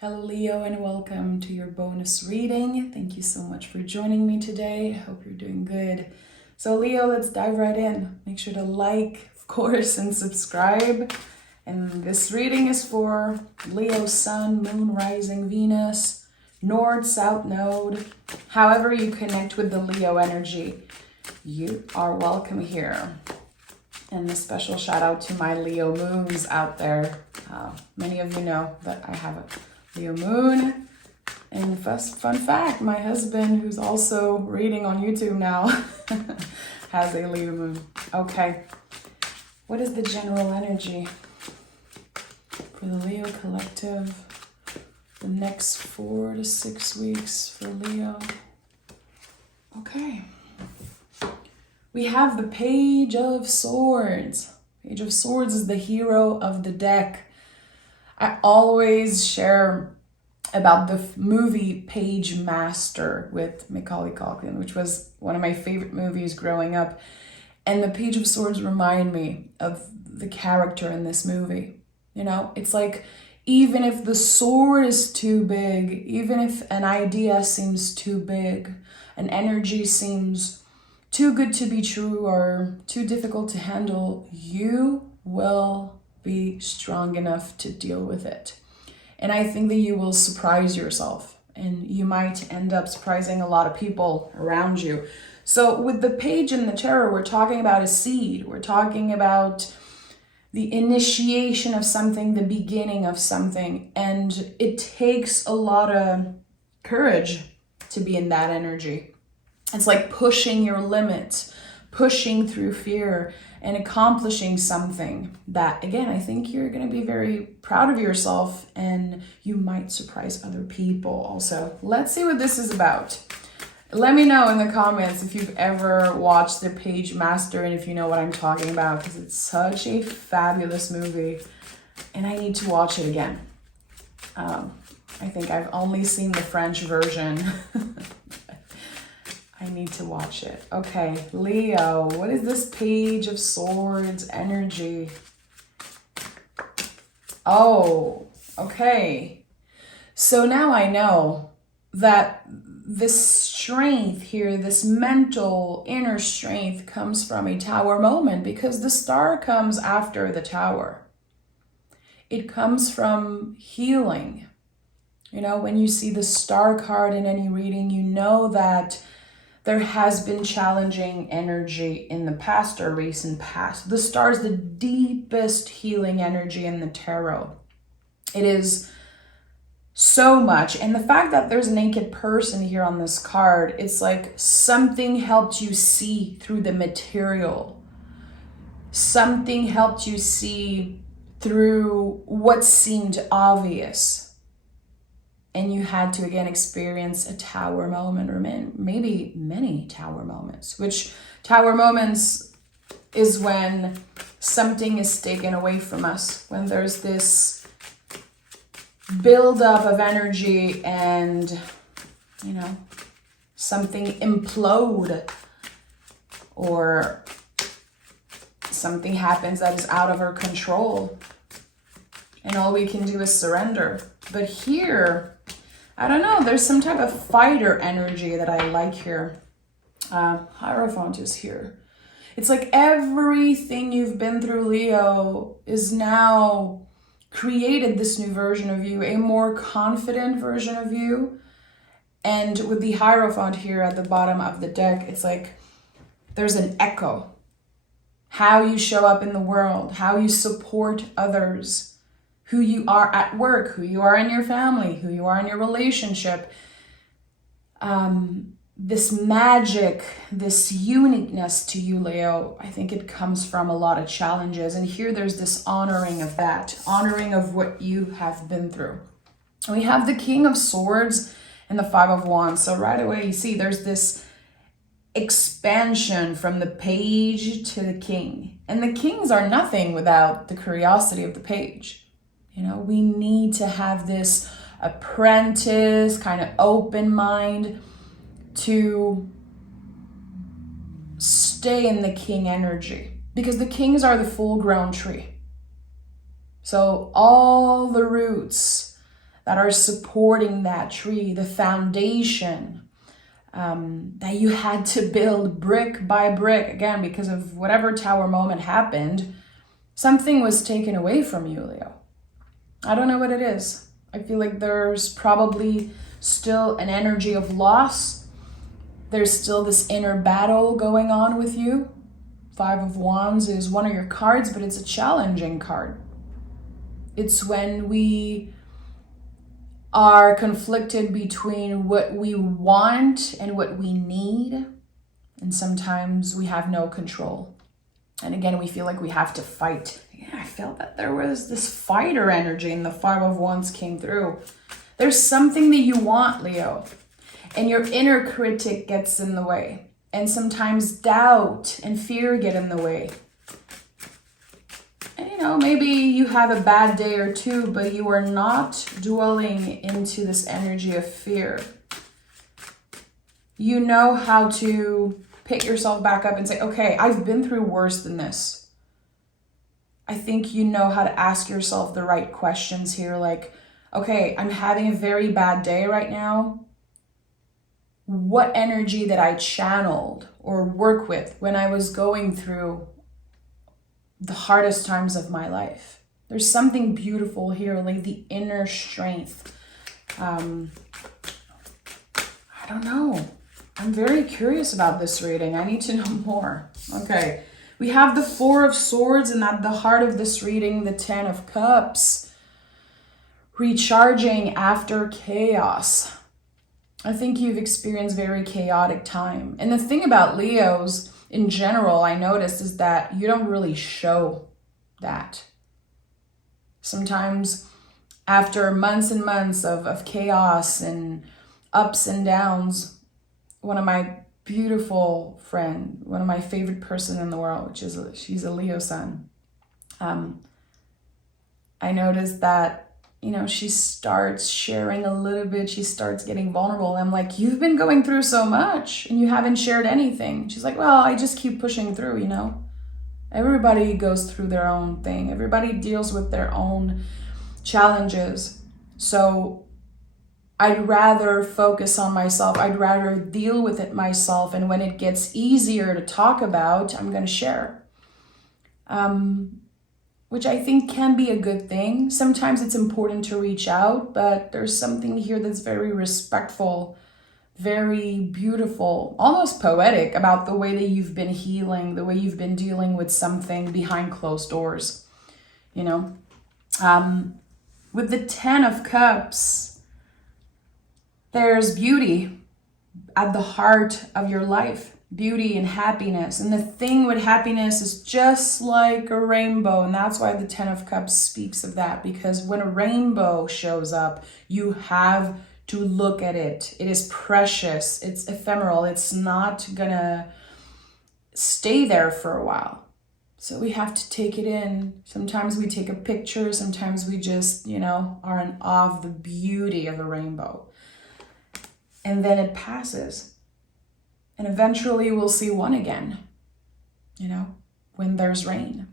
Hello Leo and welcome to your bonus reading. Thank you so much for joining me today. I hope you're doing good. So Leo, let's dive right in. Make sure to like, of course, and subscribe. And this reading is for Leo Sun, Moon, Rising, Venus, North, South Node. However you connect with the Leo energy, you are welcome here. And a special shout out to my Leo moons out there. Many of you know that I have a Leo moon. And first fun fact, my husband, who's also reading on YouTube now, has a Leo moon. Okay, what is the general energy for the Leo collective the next 4 to 6 weeks for Leo? Okay, we have the Page of Swords. Page of Swords is the hero of the deck. I always share about the movie Page Master with Macaulay Culkin, which was one of my favorite movies growing up. And the Page of Swords remind me of the character in this movie. You know, it's like even if the sword is too big, even if an idea seems too big, an energy seems too good to be true or too difficult to handle, you will be strong enough to deal with it. And I think that you will surprise yourself and you might end up surprising a lot of people around you. So with the page in the tarot, we're talking about a seed. We're talking about the initiation of something, the beginning of something. And it takes a lot of courage to be in that energy. It's like pushing your limits, pushing through fear and accomplishing something that, again, I think you're going to be very proud of yourself and you might surprise other people also. Let's see what this is about. Let me know in the comments if you've ever watched The Page Master and if you know what I'm talking about, because it's such a fabulous movie and I need to watch it again. I think I've only seen the French version. I need to watch it. Okay, Leo, what is this Page of Swords energy? Oh, okay. So now I know that this strength here, this mental inner strength comes from a tower moment because the star comes after the tower. It comes from healing. You know, when you see the star card in any reading, you know that there has been challenging energy in the past or recent past. The star is the deepest healing energy in the tarot. It is so much. And the fact that there's a naked person here on this card, it's like something helped you see through the material. Something helped you see through what seemed obvious. And you had to, again, experience a tower moment or maybe many tower moments, which tower moments is when something is taken away from us, when there's this buildup of energy and, you know, something implode or something happens that is out of our control and all we can do is surrender. But here, I don't know, there's some type of fighter energy that I like here. Hierophant is here. It's like everything you've been through, Leo, is now created this new version of you, a more confident version of you. And with the Hierophant here at the bottom of the deck, it's like there's an echo. How you show up in the world, how you support others, who you are at work, who you are in your family, who you are in your relationship. This magic, this uniqueness to you, Leo, I think it comes from a lot of challenges. And here there's this honoring of that, honoring of what you have been through. And we have the King of Swords and the Five of Wands. So right away, you see there's this expansion from the page to the king. And the kings are nothing without the curiosity of the page. You know, we need to have this apprentice, kind of open mind to stay in the king energy because the kings are the full grown tree. So all the roots that are supporting that tree, the foundation that you had to build brick by brick, again, because of whatever tower moment happened, something was taken away from you, Leo. I don't know what it is. I feel like there's probably still an energy of loss. There's still this inner battle going on with you. Five of Wands is one of your cards, but it's a challenging card. It's when we are conflicted between what we want and what we need. And sometimes we have no control. And again, we feel like we have to fight. Yeah, I felt that there was this fighter energy and the Five of Wands came through. There's something that you want, Leo, and your inner critic gets in the way. And sometimes doubt and fear get in the way. And maybe you have a bad day or two, but you are not dwelling into this energy of fear. You know how to pick yourself back up and say, okay, I've been through worse than this. I think you know how to ask yourself the right questions here. Like, okay, I'm having a very bad day right now. What energy that I channeled or work with when I was going through the hardest times of my life? There's something beautiful here, like the inner strength. I don't know. I'm very curious about this reading. I need to know more. Okay. We have the Four of Swords, and at the heart of this reading, the Ten of Cups. Recharging after chaos. I think you've experienced very chaotic time. And the thing about Leos in general, I noticed, is that you don't really show that. Sometimes after months and months of chaos and ups and downs, one of my beautiful friend, one of my favorite person in the world, she's a Leo sun. I noticed that, she starts sharing a little bit. She starts getting vulnerable. I'm like, you've been going through so much and you haven't shared anything. She's like, well, I just keep pushing through, Everybody goes through their own thing. Everybody deals with their own challenges. So I'd rather focus on myself. I'd rather deal with it myself. And when it gets easier to talk about, I'm going to share. Which I think can be a good thing. Sometimes it's important to reach out, but there's something here that's very respectful, very beautiful, almost poetic about the way that you've been healing, the way you've been dealing with something behind closed doors, With the Ten of Cups, there's beauty at the heart of your life. Beauty and happiness. And the thing with happiness is just like a rainbow. And that's why the Ten of Cups speaks of that. Because when a rainbow shows up, you have to look at it. It is precious. It's ephemeral. It's not gonna stay there for a while. So we have to take it in. Sometimes we take a picture. Sometimes we just, are in awe of the beauty of a rainbow. And then it passes. And eventually we'll see one again, when there's rain.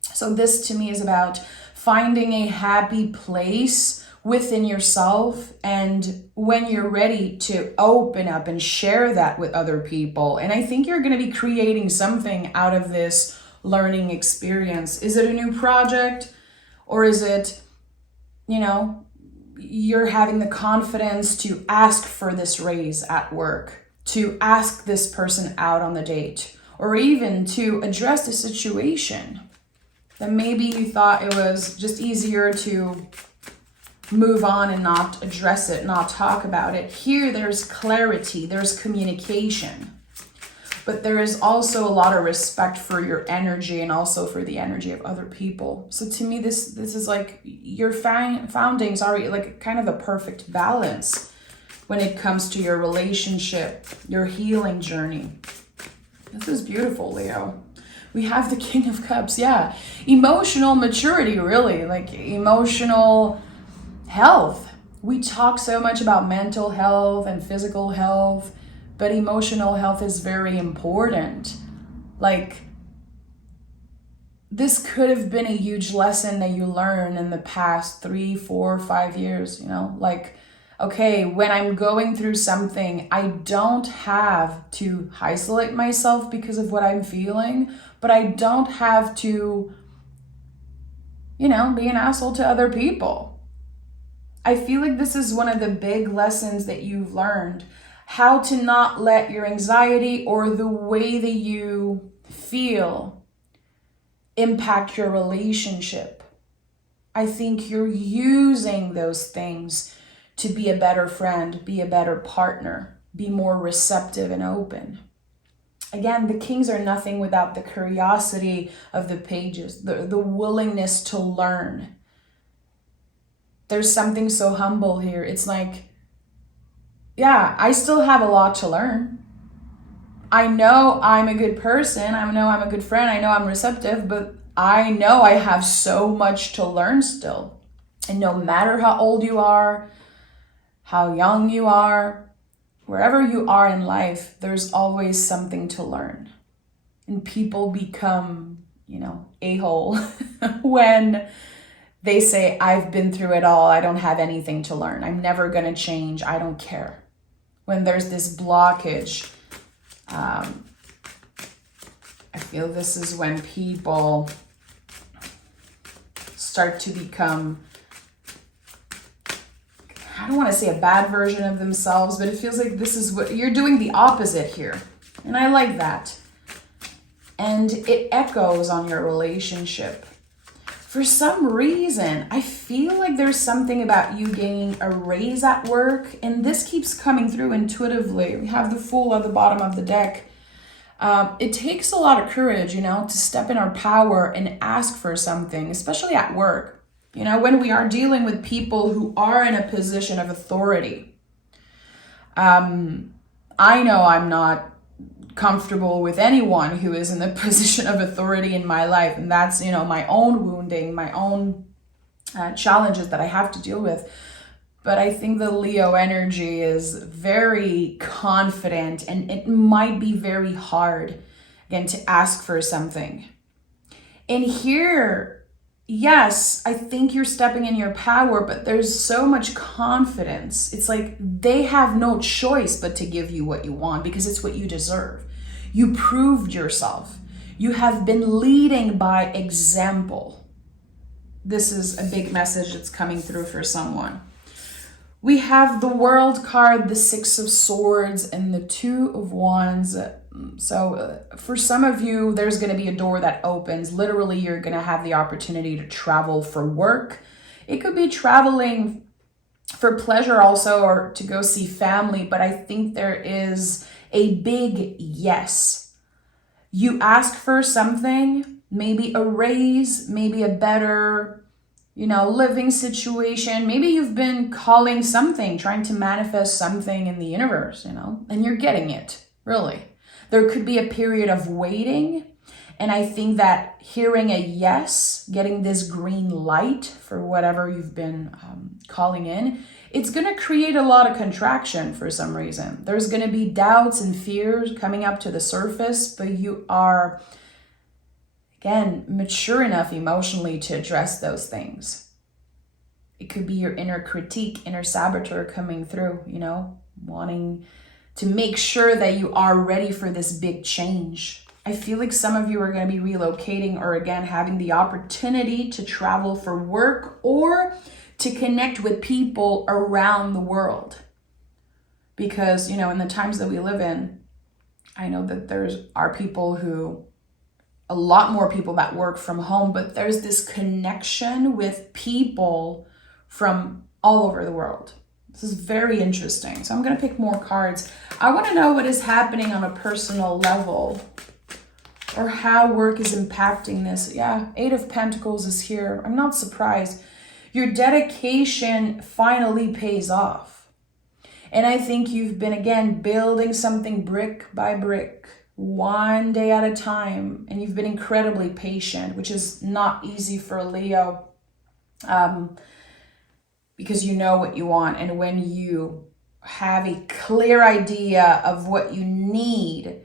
So this to me is about finding a happy place within yourself. And when you're ready to open up and share that with other people. And I think you're going to be creating something out of this learning experience. Is it a new project? Or is it, you're having the confidence to ask for this raise at work, to ask this person out on the date, or even to address the situation that maybe you thought it was just easier to move on and not address it, not talk about it. Here, there's clarity, there's communication, but there is also a lot of respect for your energy and also for the energy of other people. So to me, this is like your foundings are like kind of a perfect balance when it comes to your relationship, your healing journey. This is beautiful, Leo. We have the King of Cups, yeah. Emotional maturity, really, like emotional health. We talk so much about mental health and physical health, but emotional health is very important. Like, this could have been a huge lesson that you learned in the past 3, 4, 5 years, like, okay, when I'm going through something, I don't have to isolate myself because of what I'm feeling, but I don't have to, be an asshole to other people. I feel like this is one of the big lessons that you've learned, how to not let your anxiety or the way that you feel impact your relationship. I think you're using those things to be a better friend, be a better partner, be more receptive and open. Again, the kings are nothing without the curiosity of the pages, the willingness to learn. There's something so humble here. It's like, yeah, I still have a lot to learn. I know I'm a good person. I know I'm a good friend. I know I'm receptive, but I know I have so much to learn still. And no matter how old you are, how young you are, wherever you are in life, there's always something to learn. And people become, a-hole when they say, I've been through it all. I don't have anything to learn. I'm never going to change. I don't care. When there's this blockage, I feel this is when people start to become, I don't want to say a bad version of themselves, but it feels like this is what you're doing, the opposite here. And I like that. And it echoes on your relationship. For some reason, I feel like there's something about you getting a raise at work, and this keeps coming through intuitively. We have the Fool at the bottom of the deck. It takes a lot of courage, to step in our power and ask for something, especially at work. When we are dealing with people who are in a position of authority. I know I'm not comfortable with anyone who is in the position of authority in my life. And that's, my own wounding, my own challenges that I have to deal with. But I think the Leo energy is very confident, and it might be very hard, again, to ask for something. And here, yes, I think you're stepping in your power, but there's so much confidence. It's like they have no choice but to give you what you want because it's what you deserve. You proved yourself. You have been leading by example. This is a big message that's coming through for someone. We have the World card, the Six of Swords, and the Two of Wands. So for some of you, there's going to be a door that opens. Literally, you're going to have the opportunity to travel for work. It could be traveling for pleasure also, or to go see family. But I think there is a big yes. You ask for something, maybe a raise, maybe a better living situation. Maybe you've been calling something, trying to manifest something in the universe, and you're getting it, really. There could be a period of waiting. And I think that hearing a yes, getting this green light for whatever you've been calling in, it's going to create a lot of contraction for some reason. There's going to be doubts and fears coming up to the surface, but you are, again, mature enough emotionally to address those things. It could be your inner critique, inner saboteur coming through, wanting to make sure that you are ready for this big change. I feel like some of you are going to be relocating, or again, having the opportunity to travel for work or to connect with people around the world. Because, in the times that we live in, I know that are people who, a lot more people that work from home, but there's this connection with people from all over the world. This is very interesting. So I'm going to pick more cards. I want to know what is happening on a personal level, or how work is impacting this. Yeah, Eight of Pentacles is here. I'm not surprised. Your dedication finally pays off. And I think you've been, again, building something brick by brick, one day at a time. And you've been incredibly patient, which is not easy for a Leo. Because you know what you want. And when you have a clear idea of what you need,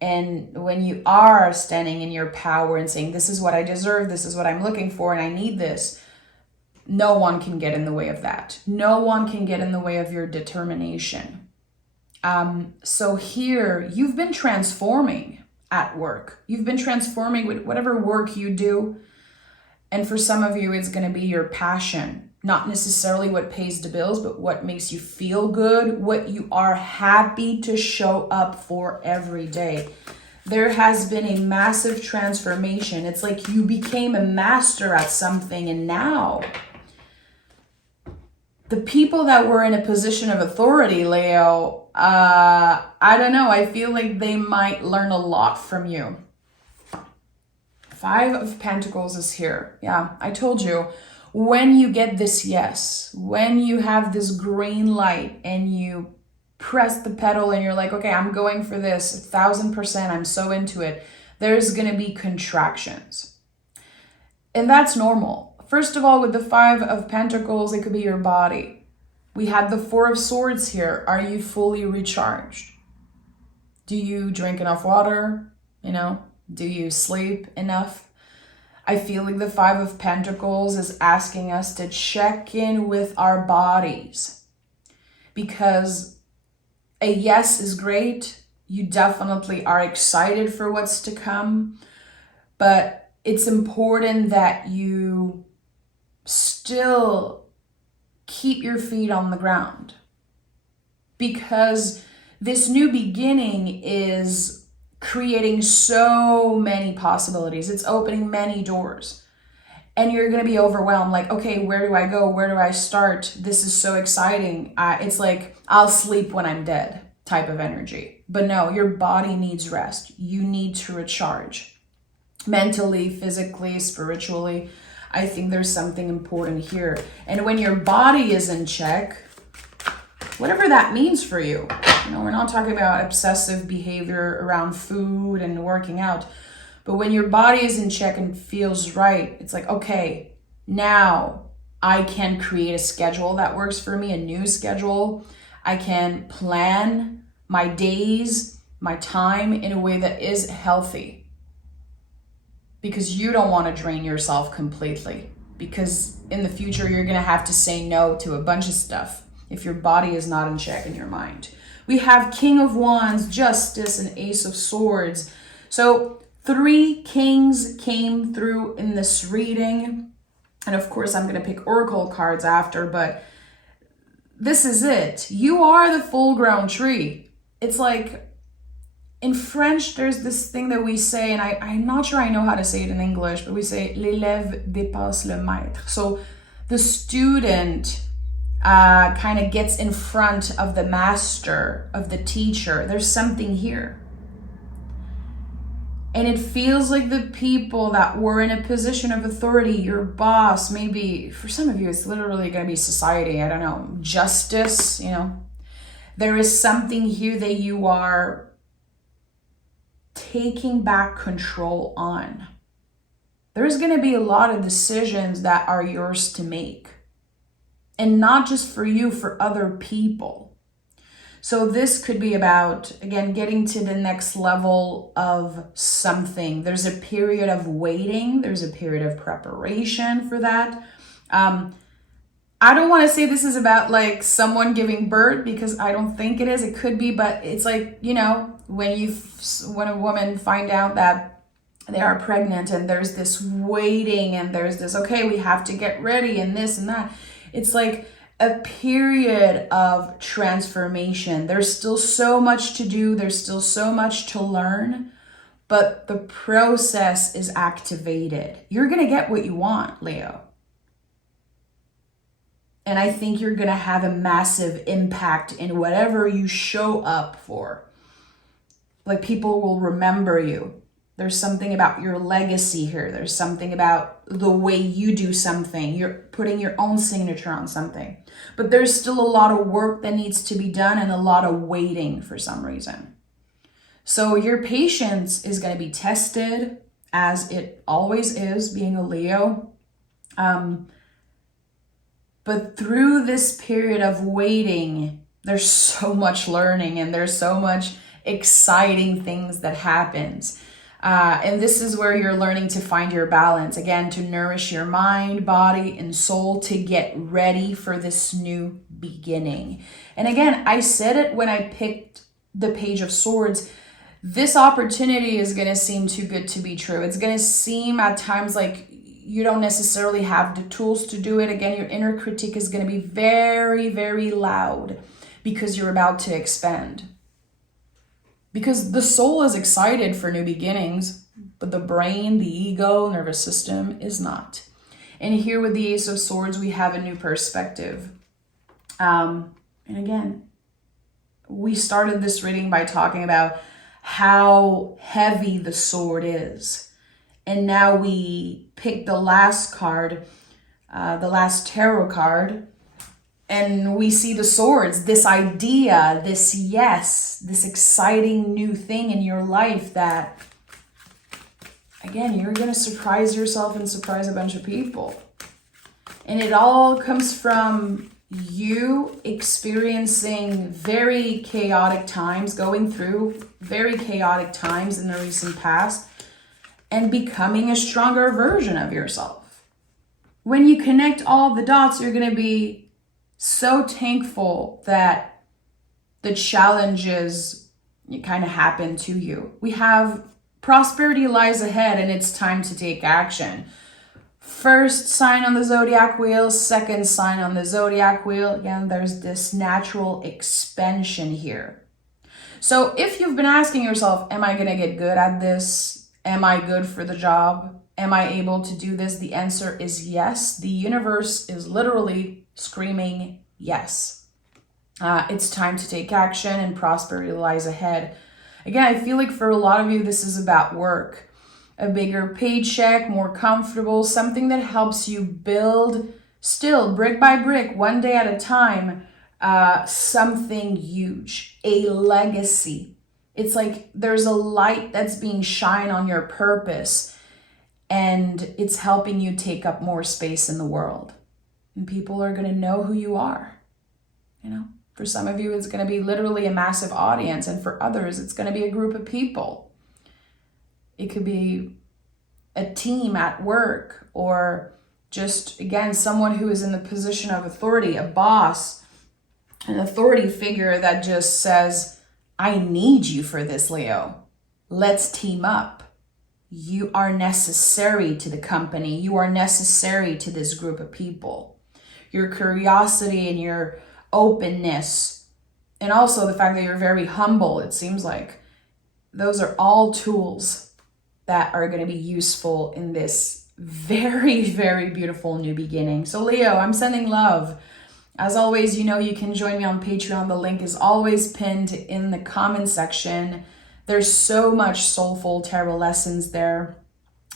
And when you are standing in your power and saying, this is what I deserve, this is what I'm looking for, and I need this, no one can get in the way of that. No one can get in the way of your determination. So here, you've been transforming at work. You've been transforming with whatever work you do. And for some of you, it's going to be your passion, not necessarily what pays the bills, but what makes you feel good, what you are happy to show up for every day. There has been a massive transformation. It's like you became a master at something, and now the people that were in a position of authority, Leo, I don't know, I feel like they might learn a lot from you. 5 of Pentacles is here. Yeah, I told you, when you get this yes, when you have this green light and you press the pedal and you're like, okay, I'm going for this 1000%, I'm so into it, there's gonna be contractions. And that's normal. First of all, with the 5 of Pentacles, it could be your body. We had the 4 of Swords here. Are you fully recharged? Do you drink enough water? Do you sleep enough? I feel like the 5 of Pentacles is asking us to check in with our bodies, because a yes is great. You definitely are excited for what's to come, but it's important that you still keep your feet on the ground, because this new beginning is creating so many possibilities. It's opening many doors, and you're going to be overwhelmed. Like, okay, where do I go? Where do I start? This is so exciting. It's like, I'll sleep when I'm dead type of energy. But no, your body needs rest. You need to recharge mentally, physically, spiritually. I think there's something important here. And when your body is in check, whatever that means for you, we're not talking about obsessive behavior around food and working out, but when your body is in check and feels right, it's like, okay, now I can create a schedule that works for me, a new schedule. I can plan my days, my time in a way that is healthy, because you don't want to drain yourself completely, because in the future, you're going to have to say no to a bunch of stuff if your body is not in check in your mind. We have King of Wands, Justice, and Ace of Swords. So 3 kings came through in this reading. And of course, I'm going to pick Oracle cards after, but this is it. You are the full-grown tree. It's like, in French, there's this thing that we say, and I'm not sure I know how to say it in English, but we say, l'élève dépasse le maître. So the student kind of gets in front of the master, of the teacher. There's something here. And it feels like the people that were in a position of authority, your boss, maybe for some of you, it's literally going to be society, I don't know, justice, There is something here that you are taking back control on. There's going to be a lot of decisions that are yours to make. And not just for you, for other people. So this could be about, again, getting to the next level of something. There's a period of waiting. There's a period of preparation for that. I don't want to say this is about like someone giving birth, because I don't think it is. It could be, but it's like, when a woman find out that they are pregnant, and there's this waiting, and there's this, okay, we have to get ready, and this and that. It's like a period of transformation. There's still so much to do. There's still so much to learn, but the process is activated. You're going to get what you want, Leo. And I think you're going to have a massive impact in whatever you show up for. Like, people will remember you. There's something about your legacy here. There's something about the way you do something. You're putting your own signature on something. But there's still a lot of work that needs to be done, and a lot of waiting for some reason. So your patience is going to be tested, as it always is, being a Leo. But through this period of waiting, there's so much learning, and there's so much exciting things that happens. And this is where you're learning to find your balance, again, to nourish your mind, body, and soul to get ready for this new beginning. And again, I said it when I picked the Page of Swords. This opportunity is going to seem too good to be true. It's going to seem at times like you don't necessarily have the tools to do it. Again, your inner critique is going to be very, very loud because you're about to expand. Because the soul is excited for new beginnings, but the brain, the ego, nervous system is not. And here with the Ace of Swords, we have a new perspective. And again, we started this reading by talking about how heavy the sword is. And now we picked the last card, the last tarot card, and we see the swords, this idea, this yes, this exciting new thing in your life that, again, you're going to surprise yourself and surprise a bunch of people. And it all comes from you experiencing very chaotic times, going through very chaotic times in the recent past, and becoming a stronger version of yourself. When you connect all the dots, you're going to be so thankful that the challenges kind of happen to you. We have prosperity lies ahead and it's time to take action. First sign on the zodiac wheel, second sign on the zodiac wheel. Again, there's this natural expansion here. So if you've been asking yourself, am I going to get good at this? Am I good for the job? Am I able to do this? The answer is yes. The universe is literally screaming yes. It's time to take action and prosperity lies ahead. Again, I feel like for a lot of you, this is about work. A bigger paycheck, more comfortable, something that helps you build still brick by brick, one day at a time, something huge, a legacy. It's like there's a light that's being shined on your purpose and it's helping you take up more space in the world. And people are going to know who you are. You know, for some of you, it's going to be literally a massive audience. And for others, it's going to be a group of people. It could be a team at work or just, again, someone who is in the position of authority, a boss, an authority figure that just says, I need you for this, Leo. Let's team up. You are necessary to the company. You are necessary to this group of people. Your curiosity and your openness, and also the fact that you're very humble, it seems like, those are all tools that are going to be useful in this very, very beautiful new beginning. So Leo, I'm sending love. As always, you know you can join me on Patreon. The link is always pinned in the comment section. There's so much soulful tarot lessons there.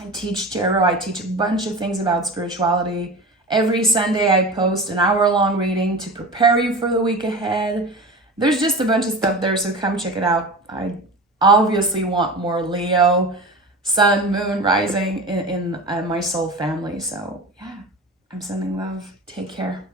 I teach tarot. I teach a bunch of things about spirituality. Every Sunday I post an hour-long reading to prepare you for the week ahead. There's just a bunch of stuff there, so come check it out. I obviously want more Leo, sun, moon, rising in my soul family. So yeah, I'm sending love. Take care.